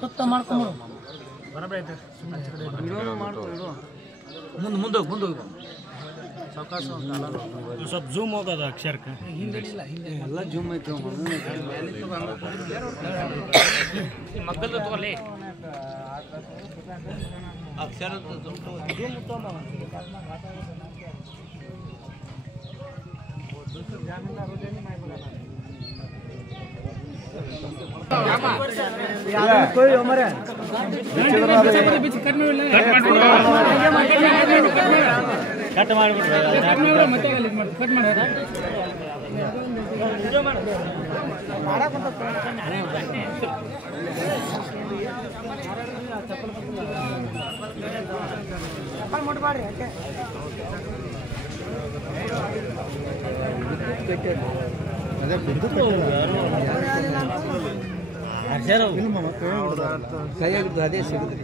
ಸುತ್ತ ಮಾಡ್ಕೊಂಡ್ಬಿಡು ಮುಂದೆ ಸ್ವಲ್ಪ ಜೂಮ್ ಹೋಗೋದು ಅಕ್ಷರಕ್ಕೆ ಎಲ್ಲ ಜೂಮ್ ಐತೆ ಮಗ್ಗಲ್ದು ತಗೊಳ್ಳಿ ಅಕ್ಷರ कोई हमारे कट ಕೈಯಾಗಿದ್ದು ಅದೇ ಸಿಗುತ್ತೆ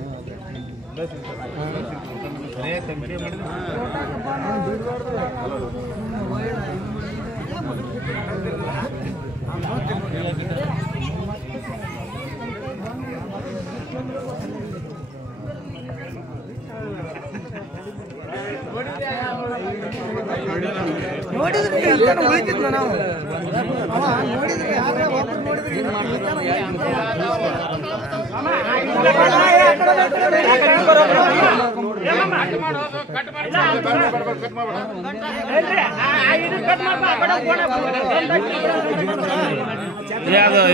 ನೋಡಿದ್ರೆ ಎಲ್ಲರೂ ಹೋಯ್ತಿದ್ವ ನಾವು ನೋಡಿದ್ರೆ ಯಾರು ಒಬ್ಬರು ನೋಡಿದ್ರೆ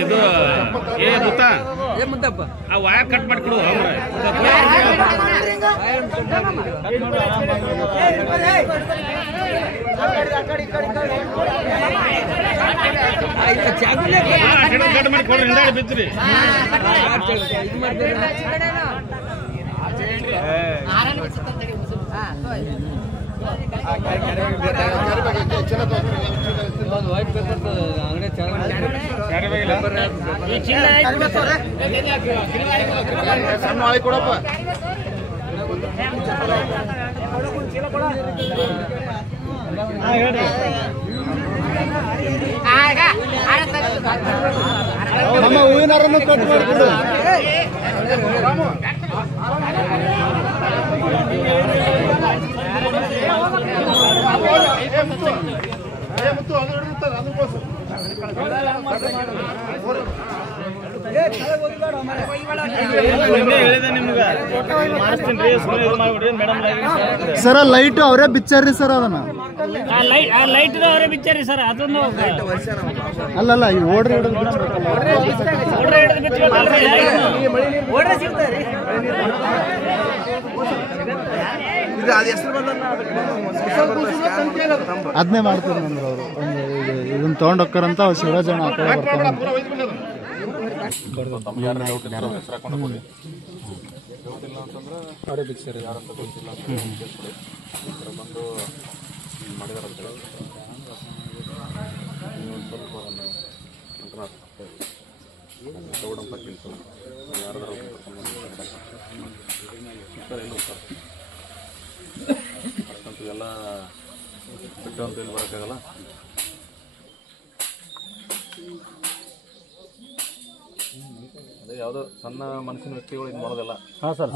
ಇದು ಮುದ್ದಪ್ಪ ಆ ವೈರ್ ಕಟ್ ಮಾಡ್ಕೊಡು ಕಟ್ ಮಾಡ್ಕೊಡ್ರಿ ಹಿಂದಾಡಿ ಬಿದ್ರಿ ನಮ್ಮ ಹೂವಿನಾರನ್ನು ಕಟ್ ಮಾಡಿಕೊಡು ಸರ್ ಲೈಟ್ ಅವರೇ ಬಿಚ್ಚಾರ್ರಿ ಸರ್ ಅದನ್ನ ಲೈಟ್ ಅವರೇ ಬಿಚ್ಚಾರಿ ಸರ್ ಅದೊಂದು ಅಲ್ಲಲ್ಲ ಈ ಓಡ್ರಿ ಅದನ್ನೇ ಮಾಡ್ತಾರೆ ಅಂದ್ರೆ ಅವರು ಇದನ್ನ ತಗೊಂಡೋಗ್ತಾರಂತ ಶಿವರಾಜಣ್ಣ ಆ ಕಡೆ ಎಲ್ಲ ಬಿಟ್ಟು ಅಂತ ಹೇಳಿ ಬರೋಕ್ಕಾಗಲ್ಲ. ಅದೇ ಯಾವುದೋ ಸಣ್ಣ ಮನಸ್ಸಿನ ವ್ಯಕ್ತಿಗಳು ಇದು ಮಾಡೋದಿಲ್ಲ. ಹಾಂ ಸರ್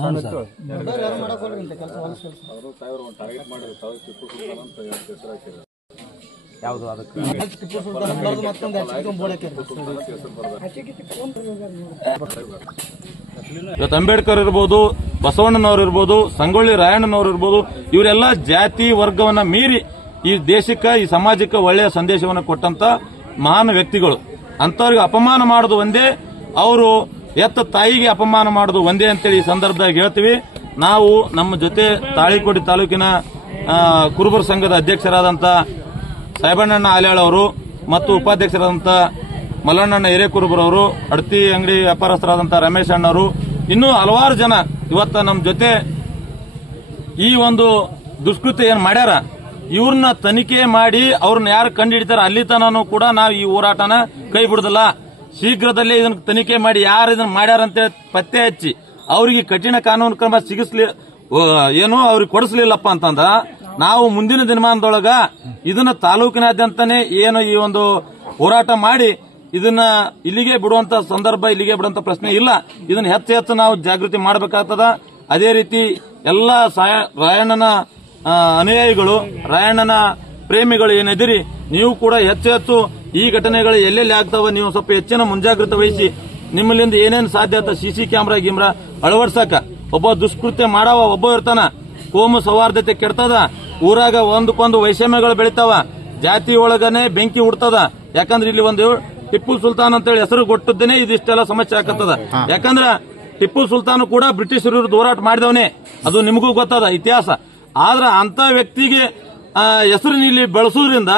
ಅವರು ಸಾಹೇಬರು ಒಂದು ಟಾರ್ಗೆಟ್ ಮಾಡಿದ್ರು ತಾವು ಟಿಪ್ಪು ಸುಲ್ತಾನ್ ಅಂತ ಹೆಸರು ಹಾಕಿದ್ರು. ಯಾವುದು ಅದಕ್ಕೆ ಇವತ್ತು ಅಂಬೇಡ್ಕರ್ ಇರ್ಬೋದು, ಬಸವಣ್ಣನವರು ಇರ್ಬೋದು, ಸಂಗೊಳ್ಳಿ ರಾಯಣ್ಣನವರು ಇರ್ಬೋದು, ಇವರೆಲ್ಲ ಜಾತಿ ವರ್ಗವನ್ನ ಮೀರಿ ಈ ದೇಶಕ್ಕೆ ಈ ಸಮಾಜಕ್ಕೆ ಒಳ್ಳೆಯ ಸಂದೇಶವನ್ನು ಕೊಟ್ಟಂತ ಮಹಾನ್ ವ್ಯಕ್ತಿಗಳು. ಅಂತವ್ರಿಗೆ ಅಪಮಾನ ಮಾಡೋದು ಒಂದೇ, ಅವರು ಎತ್ತ ತಾಯಿಗೆ ಅಪಮಾನ ಮಾಡೋದು ಒಂದೇ ಅಂತೇಳಿ ಈ ಸಂದರ್ಭದಾಗ ಹೇಳ್ತೀವಿ. ನಾವು ನಮ್ಮ ಜೊತೆ ತಾಳಿಕೋಟೆ ತಾಲೂಕಿನ ಕುರುಬರ ಸಂಘದ ಅಧ್ಯಕ್ಷರಾದಂತ ಸಾಹೇಬಣ್ಣಣ್ಣ ಆಲ್ಯಾಳ್ ಅವರು ಮತ್ತು ಉಪಾಧ್ಯಕ್ಷರಾದಂತ ಮಲ್ಲಣ್ಣಣ್ಣ ಹಿರೇಕುರುಬರವರು, ಅಡತಿ ಅಂಗಡಿ ವ್ಯಾಪಾರಸ್ಥರಾದಂತ ರಮೇಶ್ ಅಣ್ಣವರು, ಇನ್ನೂ ಹಲವಾರು ಜನ ಇವತ್ತ ನಮ್ಮ ಜೊತೆ ಈ ಒಂದು ದುಷ್ಕೃತ್ಯ ಏನ್ ಮಾಡ್ಯಾರ ಇವ್ರನ್ನ ತನಿಖೆ ಮಾಡಿ ಅವ್ರನ್ನ ಯಾರು ಕಂಡುಹಿಡಿತಾರ ಅಲ್ಲಿ ತನೂ ಕೂಡ ನಾವು ಈ ಹೋರಾಟನ ಕೈ ಬಿಡುದಿಲ್ಲ. ಶೀಘ್ರದಲ್ಲೇ ಇದನ್ನ ತನಿಖೆ ಮಾಡಿ ಯಾರು ಇದನ್ನ ಮಾಡ್ಯಾರ ಅಂತ ಪತ್ತೆ ಹಚ್ಚಿ ಅವರಿಗೆ ಕಠಿಣ ಕಾನೂನು ಕ್ರಮ ಏನು ಅವ್ರಿಗೆ ಕೊಡಿಸಲಿಲ್ಲಪ್ಪ ಅಂತಂದ ನಾವು ಮುಂದಿನ ದಿನಮಾನದೊಳಗ ಇದನ್ನ ತಾಲೂಕಿನಾದ್ಯಂತನೇ ಏನು ಈ ಒಂದು ಹೋರಾಟ ಮಾಡಿ ಇದನ್ನ ಇಲ್ಲಿಗೆ ಬಿಡುವಂತ ಸಂದರ್ಭ, ಇಲ್ಲಿಗೆ ಬಿಡುವಂತ ಪ್ರಶ್ನೆ ಇಲ್ಲ. ಇದನ್ನ ಹೆಚ್ಚು ನಾವು ಜಾಗೃತಿ ಮಾಡಬೇಕಾಗ್ತದ. ಅದೇ ರೀತಿ ಎಲ್ಲ ರಾಯಣ್ಣನ ಅನುಯಾಯಿಗಳು, ರಾಯಣ್ಣನ ಪ್ರೇಮಿಗಳು ಏನಿದಿರಿ, ನೀವು ಕೂಡ ಹೆಚ್ಚು ಈ ಘಟನೆಗಳು ಎಲ್ಲೆಲ್ಲಿ ಆಗ್ತಾವ ನೀವು ಸ್ವಲ್ಪ ಹೆಚ್ಚಿನ ಮುಂಜಾಗ್ರತೆ ವಹಿಸಿ ನಿಮ್ಮಲ್ಲಿಂದ ಏನೇನು ಸಾಧ್ಯ ಆತ ಸಿಸಿ ಕ್ಯಾಮ್ರಾ ಗಿಮ್ರಾ ಅಳವಡಿಸಕ. ಒಬ್ಬ ದುಷ್ಕೃತ್ಯ ಮಾಡವ ಒಬ್ಬ ಇರ್ತಾನ, ಕೋಮು ಸೌಹಾರ್ದತೆ ಕೆಡ್ತದ, ಊರಾಗ ಒಂದಕ್ಕೊಂದು ವೈಷಮ್ಯಗಳು ಬೆಳಿತಾವ, ಜಾತಿ ಒಳಗನೆ ಬೆಂಕಿ ಹುಡ್ತದ. ಯಾಕಂದ್ರೆ ಇಲ್ಲಿ ಒಂದು ಟಿಪ್ಪು ಸುಲ್ತಾನ್ ಅಂತೇಳಿ ಹೆಸರು ಕೊಟ್ಟದ್ದೇನೆ ಇದಿಷ್ಟೆಲ್ಲ ಸಮಸ್ಯೆ ಆಗತ್ತದ. ಯಾಕಂದ್ರ ಟಿಪ್ಪು ಸುಲ್ತಾನ್ ಕೂಡ ಬ್ರಿಟಿಷ್ ವಿರುದ್ಧ ಹೋರಾಟ ಮಾಡಿದವನೇ, ಅದು ನಿಮಗೂ ಗೊತ್ತದ ಇತಿಹಾಸ. ಆದ್ರ ಅಂತ ವ್ಯಕ್ತಿಗೆ ಹೆಸರು ಇಲ್ಲಿ ಬೆಳೆಸೋದ್ರಿಂದ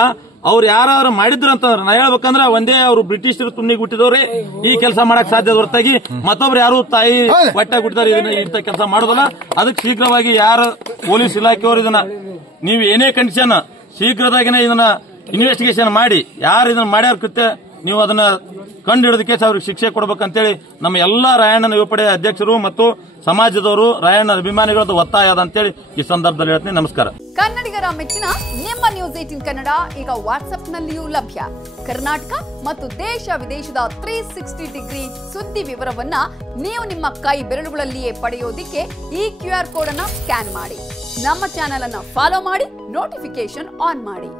ಅವ್ರು ಯಾರು ಮಾಡಿದ್ರಂತಂದ್ರೆ ನಾ ಹೇಳ್ಬೇಕಂದ್ರ ಒಂದೇ ಅವ್ರು ಬ್ರಿಟಿಷರು ತುಣ್ಣಿಗೆ ಹುಟ್ಟಿದವ್ರೆ ಈ ಕೆಲಸ ಮಾಡಕ್ ಸಾಧ್ಯ ಹೊರತಾಗಿ ಮತ್ತೊಬ್ರು ಯಾರು ತಾಯಿ ಹೊಟ್ಟೆ ಹುಟ್ಟಿದಾರೆ ಇಂಥ ಕೆಲಸ ಮಾಡೋದಲ್ಲ. ಅದಕ್ಕೆ ಶೀಘ್ರವಾಗಿ ಯಾರು ಪೊಲೀಸ್ ಇಲಾಖೆಯವರು ಇದನ್ನ ನೀವು ಏನೇ ಕಂಡೀಷನ್ ಶೀಘ್ರದಾಗಿನೇ ಇದನ್ನ ಇನ್ವೆಸ್ಟಿಗೇಷನ್ ಮಾಡಿ ಯಾರು ಇದನ್ನ ಮಾಡ್ಯಾರ ಕೃತ್ಯ ನೀವು ಅದನ್ನ ಕಂಡು ಹಿಡಿದಕ್ಕೆ ಅವ್ರಿಗೆ ಶಿಕ್ಷೆ ಕೊಡಬೇಕಂತೇಳಿ ನಮ್ಮ ಎಲ್ಲಾ ರಾಯಣ್ಣನ ಯುವಪಡೆ ಅಧ್ಯಕ್ಷರು ಮತ್ತು ಸಮಾಜದವರು, ರಾಯಣ್ಣ ಅಭಿಮಾನಿಗಳದ್ದು ಒತ್ತಾಯ ಅದ ಅಂತೇಳಿ ಈ ಸಂದರ್ಭದಲ್ಲಿ ಹೇಳ್ತೀನಿ. ನಮಸ್ಕಾರ. ಕನ್ನಡಿಗರ ಮೆಚ್ಚಿನ ನಿಮ್ಮ ನ್ಯೂಸ್ 18 ಕನ್ನಡ ಈಗ ವಾಟ್ಸ್ಆಪ್ನಲ್ಲಿಯೂ ಲಭ್ಯ. ಕರ್ನಾಟಕ ಮತ್ತು ದೇಶ ವಿದೇಶದ 360 ಡಿಗ್ರಿ ಸುದ್ದಿ ವಿವರವನ್ನ ನೀವು ನಿಮ್ಮ ಕೈ ಬೆರಳುಗಳಲ್ಲಿಯೇ ಪಡೆಯೋದಿಕ್ಕೆ ಈ QR ಕೋಡ್ ಅನ್ನ ಸ್ಕ್ಯಾನ್ ಮಾಡಿ. ನಮ್ಮ ಚಾನೆಲ್ ಅನ್ನ ಫಾಲೋ ಮಾಡಿ, ನೋಟಿಫಿಕೇಶನ್ ಆನ್ ಮಾಡಿ.